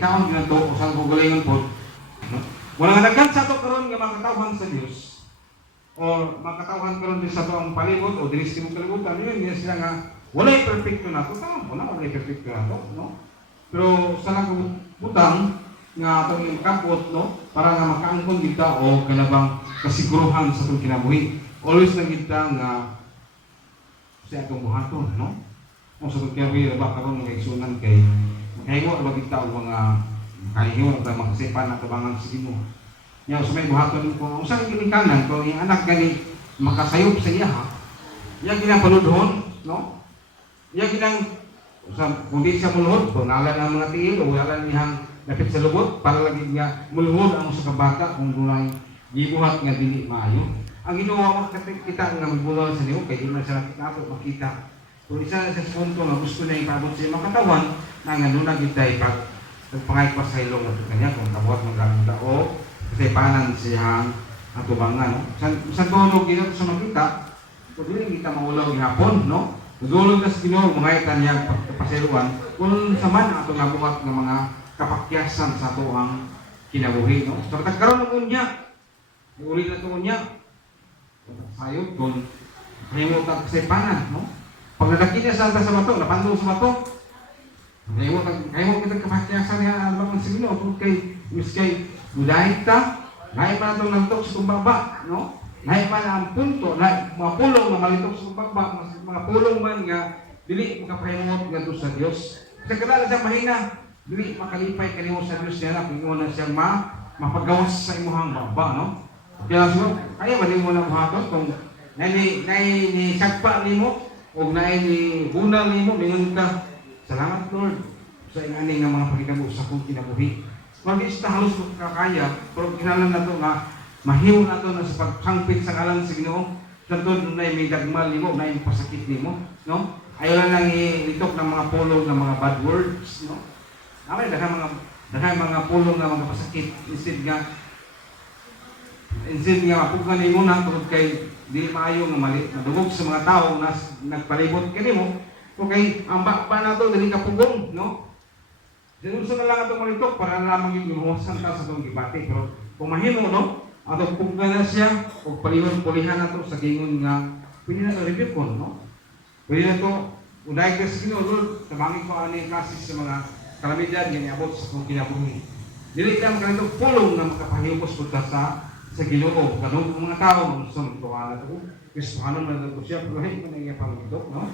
ikaon ginato usang gugulingon pod. No? Wala nga daghan sa ato karon nga makatawhan sa Dios. O makatawhan karon din sa ato ang palibot o dili sa kalibutan, yun nga sila nga walay perfecto nato, tama po na walay perfecto nato, no? Pero sa lang butang nga atong yung kapot, no, para nga makaangkon kita o kanabang kasiguruhan sa atong kinabuhi. Always lang kita nga sa atong buhaton, no? Kung sa atong kinabuhi ba karon mga igsunan kay makahingo ba kita o mga makahingo o makasipan na tabangan sa Ginoo. Nya sa may buhaton ko usa ang ginikanan ko yung anak gani makasayop sa iya ha. Iya ginapaludhon, no? Iya ginang kung di siya mulhod, tunala ng mga tiil o wala niyang lapit sa lubot para lagi nga mulhod ang sa kabata kung dunay gibuhat nga dili maayo. Ang ginawa kita nga magbulol sa niyo kay di man siya makita. Kung isa sa punto na gusto na ipabot sa makatawan na nga doon na kita pagpangay pa sa ilong at kanya kung kabuhat ng gamit o kasi panan siyang atubangan. No? Sa tulog dito sa makita, kung dili kita maulaw hapon, no? Nagulog na sa Ginoo mga kanyang pagpasiluan kung saman ato nabuhat ng mga kapakyasan sa ato ang kinabuhi, no? So nagkaroon ng unya, uli na ito unya, sayot kung mahimot ang kasipanan, no? Pag nadaki niya sa bato, napandong sa bato, mahimot kita kapakyasan niya ang mga sa Ginoo kung kay miskay budahit ta, nahin pa na itong nantok sa tumbaba, no? Nahin pa na ang punto, na mga pulong na malitok sa tumbaba, mga pulong man nga, dili makapahimot nga doon sa Diyos. Sa kadala siya mahina, dili makalipay kanimo sa Diyos niya na kung imo na siyang mapagawas sa imuhang baba, no? Kaya kaya ba nimo na buhaton kung ni sagpa nimo o ni bunal nimo, mingon ka, salamat Lord sa ingani nga mga pagkitabo sa kong kinabuhi. Mag-isa halos kakaya, pero kinalan na ito nga, mahimo na ito na sa pagsangpit sa kalan sa Ginoo. Santo na may dagmal nimo, na yung pasakit nimo, no? Ayaw lang ilitok ng mga pulong ng mga bad words, no? Amay daghang mga pulong ng mga pasakit instead nga mapugan nimo na tungod kay di maayo nga mali madugog sa mga tao na nagpalibot kanimo, okay, ang bakba nato dili ka pugong, no? Dinuso na lang itong malitok para lamang yung lumuwasan ka sa itong gibati. Pero kung mahimo, no? Atong pugga na siya, o pulihan na ito sa gingon nga, pwede na ito review ko, no? Pwede na ito, unay ka sa Ginoo, Lord, tabangin ko ano yung klase sa mga kalamidad, nga niabot sa itong kinabuhi. Dili ka mga itong pulong na makapahimos po sa Ginoo. Ganun ang mga tao, gusto magtuwa na ito. Kristohanon na ito siya, pero hindi ko na iya pang-itok, no?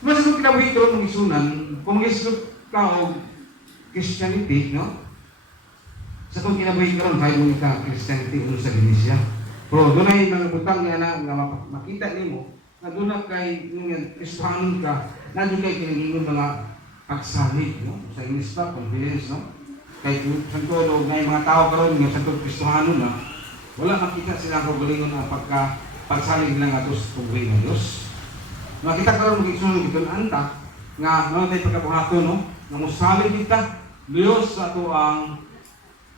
Mas itong kinabuhi ito ng isunan, kung isunod ka o Christianity, no? Sa itong kinabuhi karon kahit mo ka Christianity ulo sa Galicia. Pero doon ay mga butang nga makita nimo na doon na kay Kristohanon ka, na doon kay kinagingon mga pagsalit, no? Sa English pa, confidence, no? Kay santo may mga tao karon nga santo Kristohanon na wala makita sila kagalingon ang pagsalig nila nga sa tubig ng Diyos. Makita karon magigsunod ito na anta nga no tayo pagkabuhaton, no? Nga musalig kita Diyos sa ato ang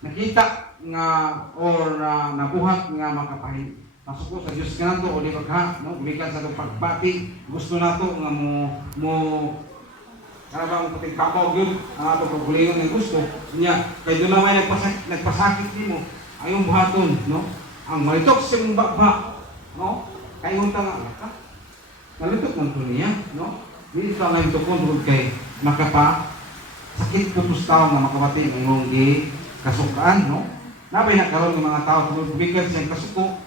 nakita nga or nabuhat nga makapahit. Pasok sa Diyos nga nato o di pagha, no? Gumikan sa itong pagbati, gusto nato nga mo karabang pating kapaw yun ang ato pagbulingon ng gusto niya. Kaya doon naman nagpasakit din mo ayong buhaton, no? Ang malitok sa mong bakba, no? Kaya yung tanga ka, malitok man po niya, no? Dito ang ngayon ito kung kay sakit putos tao na makabati ng iyong di kasukaan, no? Nabay na karoon ng mga tao kung bumigat siyang kasuko,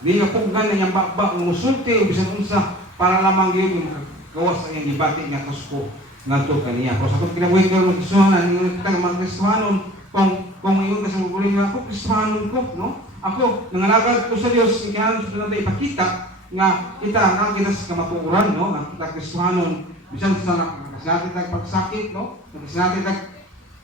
di nga puggan na niyang bakba, umusulti o bisan unsa para lamang yun yung gawas sa iyong dibati nga kasuko nga ito kaniya. Pero sa kung kinabuhin ka ng Kristohanan, yung kita ng mga Kristohanon, kung iyon kasi maguling nga ako, Kristohanon ko, no? Ako, nangalagad ko sa Diyos, ikayanan sa natin ipakita nga kita ang kita sa kamatuuran, no? Nga kita Kristohanon, bisan sa nakasinatin tag pagsakit, no? Nakasinatin tag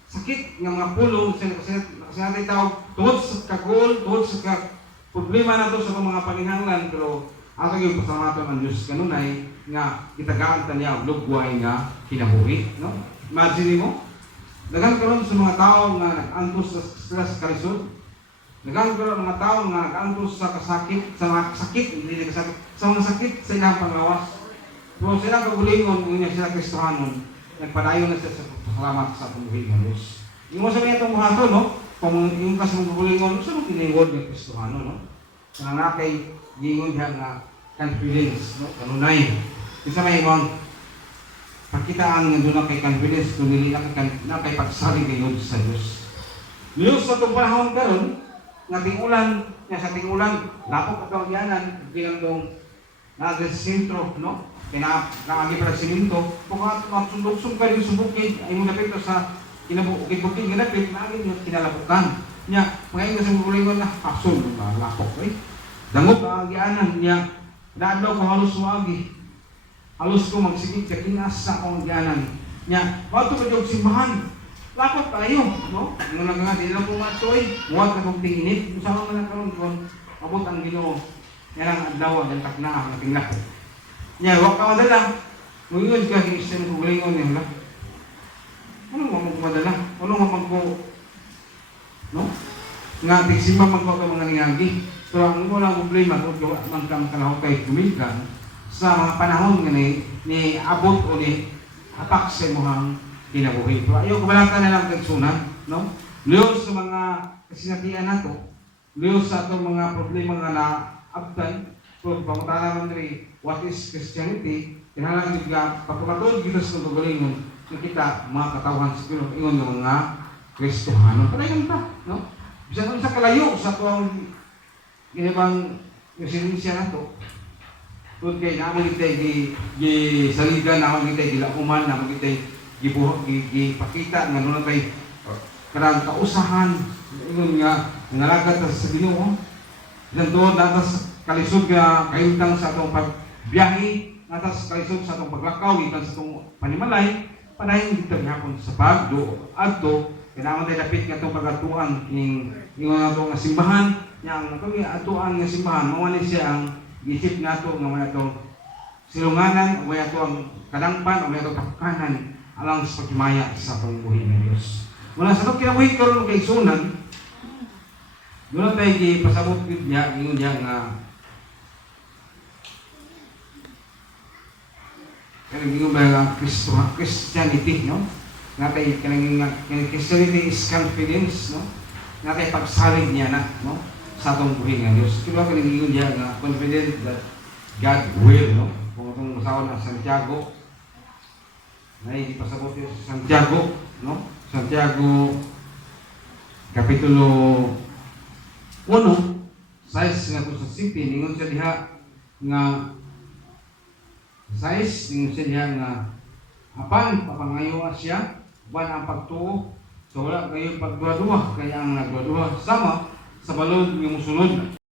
sakit nga mga pulong, nakasinatin tawag tuhod sa kagul, tuhod sa problema na to sa mga panginahanglan, pero ato yung pasamaton ang Diyos kanunay nga gitagaan ta niya og lugway nga kinabuhi, no? Imagine mo, daghang karon sa mga tao nga nag-antos sa stress kalisod. Daghang karon mga tao nga nag-antos sa kasakit, sa mga sakit, hindi kasakit, sa mga sakit sa ilang pangawas. Pero sila kagulingon, kung niya sila Kristohanon, nagpadayon na siya sa pasalamat sa atong buhi nga Dios. Imo sa mga itong buhaton, no? Kung yung kas mong gugulingon, sa mga kinayod ng Kristohano, no? Nga kay gingon diha nga confidence, no? Kanunay. Isa may imong pakitaan nga doon kay confidence, kung nili na kay pagsalig kay sa Diyos. Diyos sa itong panahon karon nga tingulan, nga sa tingulan, lapok at yanan, bilang dong nag-sintro, no? Pinag-agi para siminto, kung magsundok-sundok ka rin subukin, ay mo napito sa kinabukid-bukid, nga napit, naagin yung kinalabukan. Nya, mga inyo sa mugulingon na, asun, lapok, eh. Dangog ang agianan niya, daadlaw ko halos wagi. Halos ko magsigit sa kinas sa akong agianan. Nya, bato ka diyog simbahan. Lapok tayo, no? Yung nga, di lang kong matoy, muwag ka kong tinginit. Kung saan nga nagkaroon ko, abot ang Ginoo. Yan ang adlaw, ang takna, ang ating lapok. Nya, wag ka madala. Mungin ka, kinisyan ko gulingon niya, anong mamagmadala? Anong mamagko? No? Nga, tigsimba magko ka mga niyagi. So, ang mo lang problema, kung man kang kalahok kay kumikan, sa mga panahon nga ni abot o ni apak sa mohang kinabuhi. So, ayaw kumalangka na lang kagsunan, no? Liyos sa mga kasinatian nato, liyos sa itong mga problema nga na-abtan, so, pamutala man rin, what is Christianity, kinalang nga, pagpamatod, dito sa tugulingon, kita mga katawhan sa Pinoy, ingon ng mga Kristohano. Palayan ta, no? Bisa nun sa kalayo, sa tuwang ginibang residencia na to. Kung kayo naman kita'y saligan, naman kita'y gilakuman, naman kita'y gipakita, nga nuna kay karang kausahan, ingon nga, nangalagat sa Ginoo. Ilang doon, natas kalisod nga kayutang sa itong pagbiyahe, natas kalisod sa itong paglakaw, ikan sa itong panimalay, panahin dito hapon sa pagdo adto kailangan tayo dapit nga itong pag-atuan ingon na ito nga simbahan yang itong atuan nga simbahan mawali siya ang isip nato nga may itong silunganan o may itong kadangpan o may itong kapakanan alang sa pagkimaya sa pangbuhi ng Diyos. Mula sa itong kinabuhi karon kay sunan doon tayo pasabot niya ingon niya nga kanang yung mga Christianity, no? Natay kanang Christianity is confidence, no? Natay pagsalig niya na, no? Sa atong buhi nga Diyos. Kaya kanang yung niya nga confident that God will, no? Kung itong masawa na Santiago, na hindi pasabot yun sa Santiago, no? Santiago Kapitulo 1, size nga ito sa city, ningon siya diha nga size ning siya nga apan papangayo siya ban ang pagtuo so wala kayo pagduwa-duwa kaya ang nagduwa-duwa sama sa balod nga mosunod